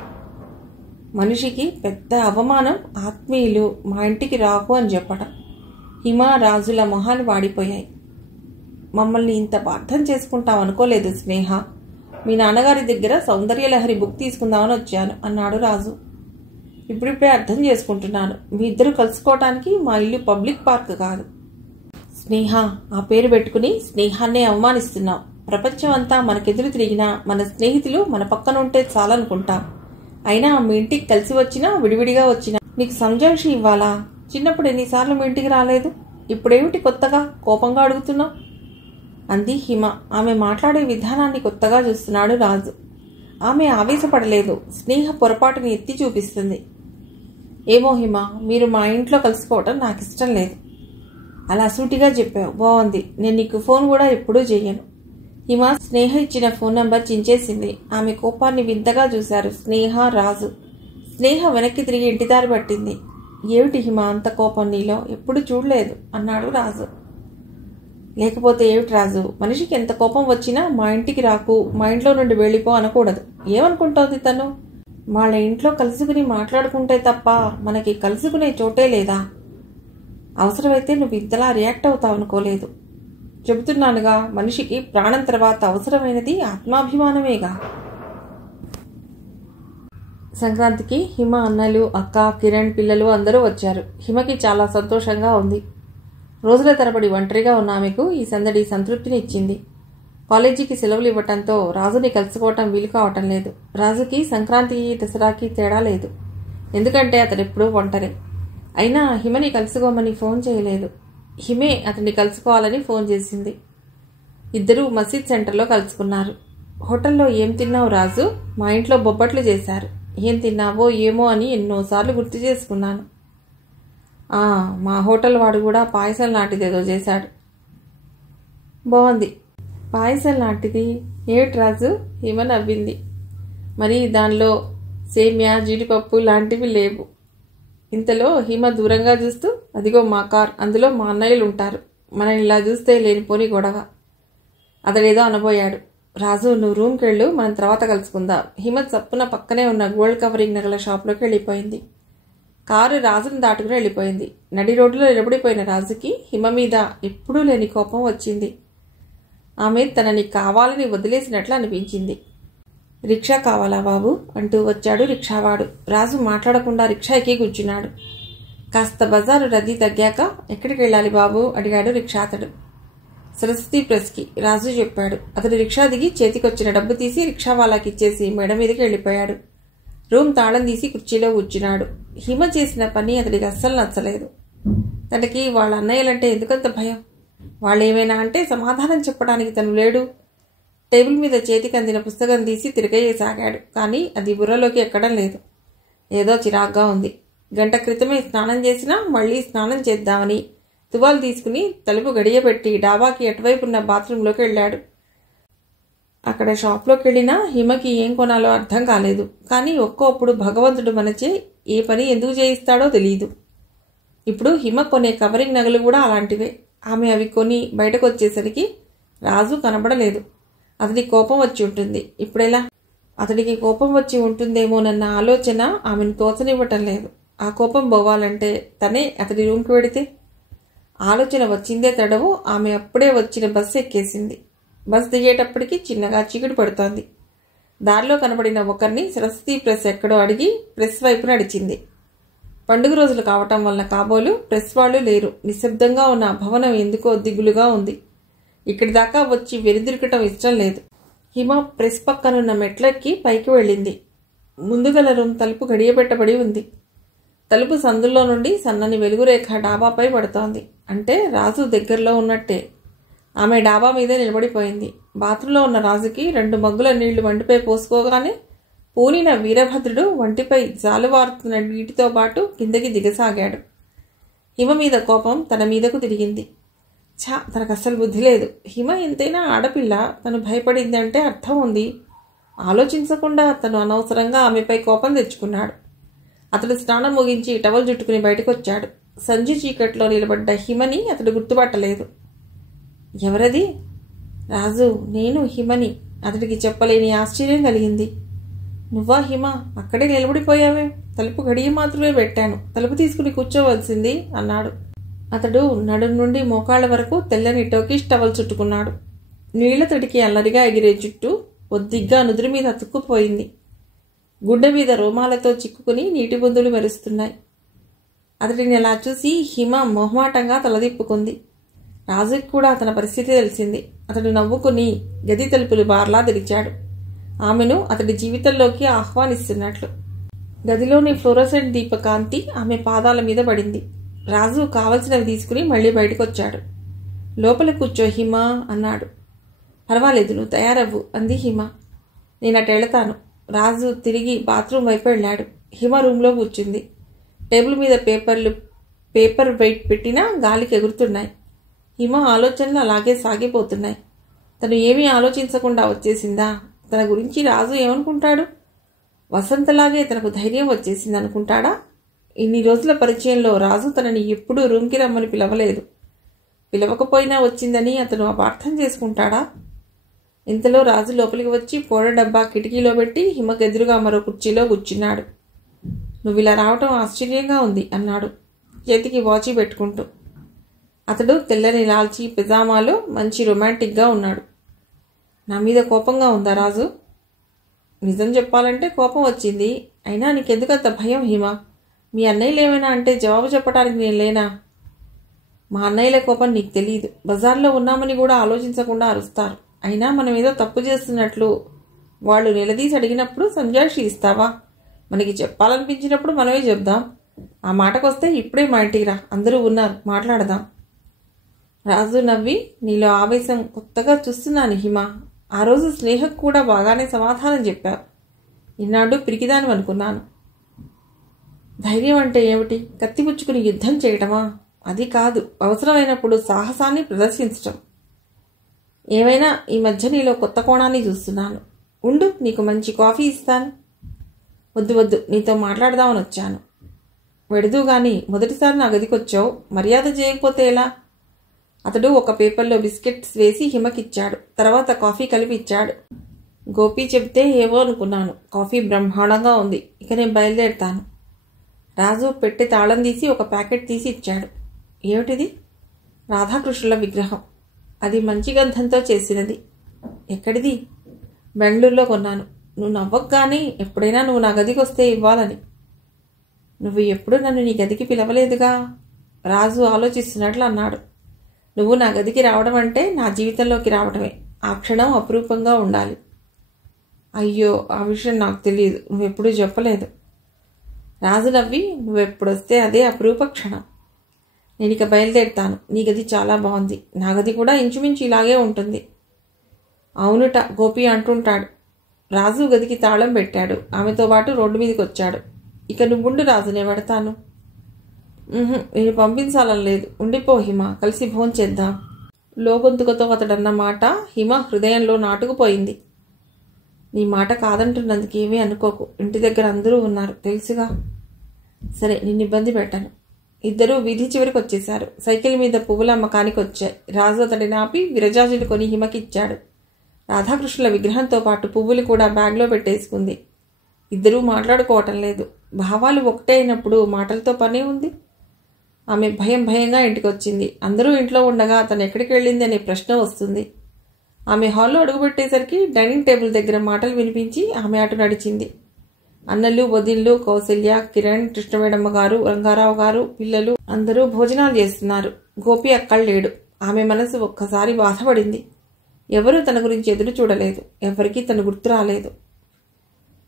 మనిషికి పెద్ద అవమానం ఆత్మీయులు మా ఇంటికి రాకు అని చెప్పడం. హిమ రాజుల మొహాలు వాడిపోయాయి. మమ్మల్ని ఇంత అర్థం చేసుకుంటాం అనుకోలేదు స్నేహ. మీ నాన్నగారి దగ్గర సౌందర్యలహరి బుక్ తీసుకుందామని వచ్చాను అన్నాడు రాజు. ఇప్పుడిప్పుడే అర్థం చేసుకుంటున్నాను. మీ ఇద్దరు కలుసుకోవటానికి మా ఇల్లు పబ్లిక్ పార్క్ కాదు. స్నేహ, ఆ పేరు పెట్టుకుని స్నేహాన్నే అవమానిస్తున్నావు. ప్రపంచం అంతా మనకెదురు తిరిగినా మన స్నేహితులు మన పక్కన ఉంటే చాలనుకుంటాం. అయినా మీ ఇంటికి కలిసి వచ్చినా విడివిడిగా వచ్చినా నీకు సంజాయిషి ఇవ్వాలా? చిన్నప్పుడు ఎన్నిసార్లు మీ ఇంటికి రాలేదు, ఇప్పుడేమిటి కొత్తగా కోపంగా అడుగుతున్నావు అంది హిమ. ఆమె మాట్లాడే విధానాన్ని కొత్తగా చూస్తున్నాడు రాజు. ఆమె ఆవేశపడలేదు. స్నేహ పొరపాటుని ఎత్తి చూపిస్తుంది. ఏమో హిమ, మీరు మా ఇంట్లో కలుసుకోవటం నాకు ఇష్టం లేదు. అలా సూటిగా చెప్పావు, బాగుంది. నేను నీకు ఫోన్ కూడా ఎప్పుడూ చెయ్యను. హిమ స్నేహ ఇచ్చిన ఫోన్ నంబర్ చించేసింది. ఆమె కోపాన్ని వింతగా చూశారు స్నేహ రాజు. స్నేహ వెనక్కి తిరిగి ఇంటిదారి పట్టింది. ఏమిటి హిమ అంత కోపం నీలో? ఎప్పుడు చూడలేదు అన్నాడు రాజు. లేకపోతే ఏమిటి రాజు, మనిషికి ఎంత కోపం వచ్చినా మా ఇంటికి రాకు, మా ఇంట్లో నుండి వెళ్ళిపో అనకూడదు. ఏమనుకుంటోంది తను? వాళ్ళ ఇంట్లో కలుసుకుని మాట్లాడుకుంటే తప్ప మనకి కలుసుకునే చోటే లేదా? అవసరమైతే నువ్వు ఇంతలా రియాక్ట్ అవుతావు అనుకోలేదు. చెబుతున్నానుగా, మనిషికి ప్రాణం తర్వాత అవసరమైనది ఆత్మాభిమానమేగా. సంక్రాంతికి హిమ అన్నలు, అక్క, కిరణ్, పిల్లలు అందరూ వచ్చారు. హిమకి చాలా సంతోషంగా ఉంది. రోజుల తరబడి ఒంటరిగా ఉన్న ఆమెకు ఈ సందడి సంతృప్తిని ఇచ్చింది. కాలేజీకి సెలవులు ఇవ్వటంతో రాజుని కలుసుకోవటం వీలు కావటం లేదు. రాజుకి సంక్రాంతికి, దసరాకి తేడా లేదు. ఎందుకంటే అతడెప్పుడూ ఒంటరే. అయినా హిమని కలుసుకోమని ఫోన్ చేయలేదు. హిమే అతన్ని కలుసుకోవాలని ఫోన్ చేసింది. ఇద్దరూ మసీద్ సెంటర్లో కలుసుకున్నారు. హోటల్లో ఏం తిన్నావు రాజు? మా ఇంట్లో బొబ్బట్లు చేశారు. ఏం తిన్నావో ఏమో అని ఎన్నోసార్లు గుర్తు చేసుకున్నాను. మా హోటల్ వాడు కూడా పాయసం లాంటిదేదో చేశాడు. బాగుంది. పాయసం లాంటిది ఏమిటి రాజు? హిమ నవ్వింది. మరి దానిలో సేమ్యా, జీడిపప్పు లాంటివి లేవు. ఇంతలో హిమ దూరంగా చూస్తూ, అదిగో మా కార్, అందులో మా అన్నయ్యలు ఉంటారు. మనం ఇలా చూస్తే లేనిపోని గొడవ. అతడేదో అనబోయాడు. రాజు, నువ్వు రూమ్కి వెళ్ళు, మనం తర్వాత కలుసుకుందాం. హిమ చప్పున పక్కనే ఉన్న గోల్డ్ కవరింగ్ నగల షాప్లోకి వెళ్ళిపోయింది. కారు రాజును దాటుకుని వెళ్ళిపోయింది. నడి రోడ్డులో నిలబడిపోయిన రాజుకి హిమ మీద ఎప్పుడూ లేని కోపం వచ్చింది. ఆమె తనని కావాలని వదిలేసినట్లు అనిపించింది. రిక్షా కావాలా బాబు అంటూ వచ్చాడు రిక్షావాడు. రాజు మాట్లాడకుండా రిక్షా ఎక్కి కూర్చున్నాడు. కాస్త బజారు రద్దీ తగ్గాక ఎక్కడికి వెళ్ళాలి బాబు అడిగాడు రిక్షా అతడు. సరస్వతి ప్రెస్కి రాజు చెప్పాడు. అతడు రిక్షా దిగి చేతికొచ్చిన డబ్బు తీసి రిక్షా వాళ్ళకి ఇచ్చేసి మేడ మీదకి వెళ్ళిపోయాడు. రూమ్ తాళం తీసి కుర్చీలో కూర్చున్నాడు. హిమ చేసిన పని అతడికి అస్సలు నచ్చలేదు. తనకి వాళ్ళ అన్నయ్యలంటే ఎందుకంత భయం? వాళ్ళేమైనా అంటే సమాధానం చెప్పడానికి తను లేడు. టేబుల్ మీద చేతికి అందిన పుస్తకం తీసి తిరగేయసాగాడు. కానీ అది బుర్రలోకి ఎక్కడం లేదు. ఏదో చిరాగ్గా ఉంది. గంట క్రితమే స్నానం చేసినా మళ్ళీ స్నానం చేద్దామని తువాలు తీసుకుని తలుపు గడియబెట్టి డాబాకి అటువైపున్న బాత్రూంలోకి వెళ్ళాడు. అక్కడ షాప్లోకి వెళ్ళినా హిమకి ఏం కొనాలో అర్థం కాలేదు. కానీ ఒక్కోప్పుడు భగవంతుడు మనచే ఏ పని ఎందుకు చేయిస్తాడో తెలియదు. ఇప్పుడు హిమ కొనే కవరింగ్ నగలు కూడా అలాంటివే. ఆమె అవి కొని బయటకు వచ్చేసరికి రాజు కనబడలేదు. అతడికి కోపం వచ్చి ఉంటుంది. ఇప్పుడెలా? అతడికి కోపం వచ్చి ఉంటుందేమోనన్న ఆలోచన ఆమెను తోచనివ్వటం లేదు. ఆ కోపం పోవాలంటే తనే అతడి రూమ్కి వెడితే? ఆలోచన వచ్చిందే తడవు ఆమె అప్పుడే వచ్చిన బస్సు ఎక్కేసింది. బస్ దిగేటప్పటికి చిన్నగా చీకటి పడుతోంది. దారిలో కనబడిన ఒకరిని సరస్వతి ప్రెస్ ఎక్కడో అడిగి ప్రెస్ వైపు నడిచింది. పండుగ రోజులు కావటం వలన కాబోలు ప్రెస్ వాళ్ళు లేరు. నిశ్శబ్దంగా ఉన్న భవనం ఎందుకో దిగులుగా ఉంది. ఇక్కడి దాకా వచ్చి వెనుదిరకటం ఇష్టం లేదు. హిమ ప్రెస్ పక్కనున్న మెట్లెక్కి పైకి వెళ్ళింది. ముందుగల రూమ్ తలుపు గడియబెట్టబడి ఉంది. తలుపు సందుల్లో నుండి సన్నని వెలుగురేఖ డాబాపై పడుతోంది. అంటే రాజు దగ్గరలో ఉన్నట్టే. ఆమె డాబా మీదే నిలబడిపోయింది. బాత్రూంలో ఉన్న రాజుకి 2 మగ్గుల నీళ్లు వంటిపై పోసుకోగానే పూనిన వీరభద్రుడు వంటిపై జాలువారుతున్న నీటితో పాటు కిందకి దిగసాగాడు. హిమ మీద కోపం తన మీదకు తిరిగింది. తనకు అస్సలు బుద్ధి లేదు. హిమ ఎంతైనా ఆడపిల్ల. తను భయపడింది అంటే అర్థం ఉంది. ఆలోచించకుండా తను అనవసరంగా ఆమెపై కోపం తెచ్చుకున్నాడు. అతడు స్నానం ముగించి టవల్ జుట్టుకుని బయటకు వచ్చాడు. సంజు చీకట్లో నిలబడ్డ హిమని అతడు గుర్తుపట్టలేదు. ఎవరది? రాజు, నేను హిమని. అతడికి చెప్పలేని ఆశ్చర్యం కలిగింది. నువ్వా హిమ? అక్కడే నిలబడిపోయావే. తలుపు గడియ మాత్రమే పెట్టాను. తలుపు తీసుకుని కూర్చోవలసింది అన్నాడు. అతడు నడుం నుండి మోకాళ్ల వరకు తెల్లని టోకిష్ టవల్ చుట్టుకున్నాడు. నీళ్ల తడికి అల్లరిగా ఎగిరే జుట్టు ఒద్దిగ్గా నుదురు మీద అతుక్కుపోయింది. గుడ్డ మీద రోమాలతో చిక్కుకుని నీటి బొందులు మెరుస్తున్నాయి. అతడిని అలా చూసి హిమ మొహమాటంగా తలదిప్పుకుంది. రాజుకి కూడా అతని పరిస్థితి తెలిసింది. అతడు నవ్వుకుని గది తలుపులు బార్లా తెరిచాడు. ఆమెను అతడి జీవితంలోకి ఆహ్వానిస్తున్నట్లు. గదిలోని ఫ్లోరోసెంట్ దీపకాంతి ఆమె పాదాల మీద పడింది. రాజు కావలసినవి తీసుకుని మళ్లీ బయటకొచ్చాడు. లోపల కూర్చో హిమ అన్నాడు. పర్వాలేదు, నువ్వు తయారవ్వు అంది హిమ. నేను అటెళ్తాను. రాజు తిరిగి బాత్రూం వైపు వెళ్ళాడు. హిమ రూంలో కూర్చుంది. టేబుల్ మీద పేపర్ వెయిట్ పెట్టినా గాలికి ఎగురుతున్నాయి. హిమ ఆలోచనలు అలాగే సాగిపోతున్నాయి. తను ఏమీ ఆలోచించకుండా వచ్చేసిందా? తన గురించి రాజు ఏమనుకుంటాడు? వసంతలాగే తనకు ధైర్యం వచ్చేసింది అనుకుంటాడా? ఇన్ని రోజుల పరిచయంలో రాజు తనని ఎప్పుడూ రూమ్కి రమ్మని పిలవలేదు. పిలవకపోయినా వచ్చిందని అతను అపార్థం చేసుకుంటాడా? ఇంతలో రాజు లోపలికి వచ్చి పోడ డబ్బా కిటికీలో పెట్టి హిమకెదురుగా మరో కుర్చీలో కూర్చున్నాడు. నువ్విలా రావటం ఆశ్చర్యంగా ఉంది అన్నాడు చేతికి వాచి పెట్టుకుంటూ. అతడు తెల్లని లాల్చీ పిజామాలో మంచి రొమాంటిక్గా ఉన్నాడు. నా మీద కోపంగా ఉందా రాజు? నిజం చెప్పాలంటే కోపం వచ్చింది. అయినా నీకెందుకంత భయం హిమ? మీ అన్నయ్యలు ఏమైనా అంటే జవాబు చెప్పడానికి నేను లేనా? మా అన్నయ్యల కోపం నీకు తెలియదు. బజార్లో ఉన్నామని కూడా ఆలోచించకుండా అరుస్తారు. అయినా మనం ఏదో తప్పు చేస్తున్నట్లు వాళ్ళు నిలదీసి అడిగినప్పుడు సంజాయిషి ఇస్తావా? మనకి చెప్పాలనిపించినప్పుడు మనమే చెప్దాం. ఆ మాటకొస్తే ఇప్పుడే మా ఇంటికి రా, అందరూ ఉన్నారు, మాట్లాడదాం. రాజు నవ్వి, నీలో ఆవేశం కొత్తగా చూస్తున్నాను హిమ. ఆ రోజు స్నేహకు కూడా బాగానే సమాధానం చెప్పావు. ఈనాడు పిరికిదాని అనుకున్నాను. ధైర్యం అంటే ఏమిటి? కత్తిపుచ్చుకుని యుద్ధం చేయటమా? అది కాదు, అవసరమైనప్పుడు సాహసాన్ని ప్రదర్శించటం. ఏమైనా ఈ మధ్య నీలో కొత్త కోణాన్ని చూస్తున్నాను. ఉండు, నీకు మంచి కాఫీ ఇస్తాను. వద్దు వద్దు, నీతో మాట్లాడదామని వచ్చాను. వెడదు గాని మొదటిసారి నా గదికొచ్చావు, మర్యాద చేయకపోతే ఎలా? అతడు ఒక పేపర్లో బిస్కెట్స్ వేసి హిమకిచ్చాడు. తర్వాత కాఫీ కలిపి ఇచ్చాడు. గోపి చెబితే ఏవో అనుకున్నాను. కాఫీ బ్రహ్మాండంగా ఉంది. ఇక నేను బయలుదేరుతాను. రాజు పెట్టి తాళం తీసి ఒక ప్యాకెట్ తీసి ఇచ్చాడు. ఏమిటిది? రాధాకృష్ణుల విగ్రహం. అది మంచి గంధంతో చేసినది. ఎక్కడిది? బెంగళూరులో కొన్నాను. నువ్వు నవ్వగానే ఎప్పుడైనా నువ్వు నా గదికి వస్తే ఇవ్వాలని. నువ్వు ఎప్పుడు నన్ను నీ గదికి పిలవలేదుగా. రాజు ఆలోచిస్తున్నట్లు అన్నాడు. నువ్వు నా గదికి రావడం అంటే నా జీవితంలోకి రావడమే. ఆ క్షణం అపురూపంగా ఉండాలి. అయ్యో, ఆ విషయం నాకు తెలియదు. నువ్వెప్పుడూ చెప్పలేదు. రాజు నవ్వి, నువ్వెప్పుడొస్తే అదే అపురూప క్షణం. నేను ఇక బయలుదేరుతాను. నీ గది చాలా బాగుంది. నా గది కూడా ఇంచుమించు ఇలాగే ఉంటుంది. అవునుట, గోపి అంటుంటాడు. రాజు గదికి తాళం పెట్టాడు. ఆమెతో పాటు రోడ్డు మీదకి వచ్చాడు. ఇక నువ్వుండు రాజు, నేను పెడతాను. నేను పంపించాలని లేదు. ఉండిపో హిమ, కలిసి భోంచేద్దాం. లోగొంతుకతో అతడన్న మాట హిమ హృదయంలో నాటుకుపోయింది. నీ మాట కాదంటున్నందుకు ఏమీ అనుకోకు. ఇంటి దగ్గర అందరూ ఉన్నారు, తెలుసుగా. సరే, నిన్ను ఇబ్బంది పెట్టాను. ఇద్దరూ వీధి చివరికి వచ్చేశారు. సైకిల్ మీద పువ్వుల అమ్మకానికి వచ్చాయి. రాజు అతడిని ఆపి విరజాజులు కొని హిమకిచ్చాడు. రాధాకృష్ణుల విగ్రహంతో పాటు పువ్వులు కూడా బ్యాగ్లో పెట్టేసుకుంది. ఇద్దరూ మాట్లాడుకోవటం లేదు. భావాలు ఒకటే అయినప్పుడు మాటలతో పనే ఉంది. ఆమె భయంగా ఇంటికి వచ్చింది. అందరూ ఇంట్లో ఉండగా తను ఎక్కడికి వెళ్ళింది అనే ప్రశ్న వస్తుంది. ఆమె హాల్లో అడుగుపెట్టేసరికి డైనింగ్ టేబుల్ దగ్గర మాటలు వినిపించి ఆమె అటు నడిచింది. అన్నలు, వదిళ్ళు, కౌసల్య, కిరణ్, కృష్ణవేడమ్మ గారు, రంగారావు గారు, పిల్లలు అందరూ భోజనాలు చేస్తున్నారు. గోపి అక్కడ లేడు. ఆమె మనసు ఒక్కసారి బాధపడింది. ఎవరూ తన గురించి ఎదురు చూడలేదు. ఎవరికీ తను గుర్తు రాలేదు.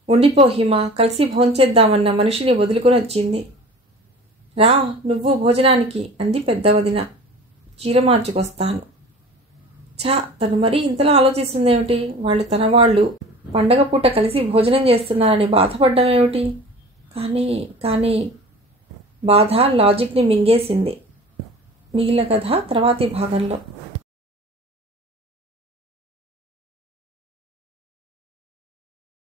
ఉండిపో హిమ, కలిసి భోంచేద్దామన్న మనిషిని వదులుకుని వచ్చింది. రా నువ్వు భోజనానికి, అంది పెద్ద వదిన. చీర మార్చుకొస్తాను. తను మరీ ఇంతలా ఆలోచిస్తుందేమిటి? వాళ్ళు తన వాళ్ళు పండగ పూట కలిసి భోజనం చేస్తున్నారని బాధపడ్డం ఏమిటి? కానీ బాధ లాజిక్ని మింగేసింది. మిగిలిన కథ తర్వాతి భాగంలో.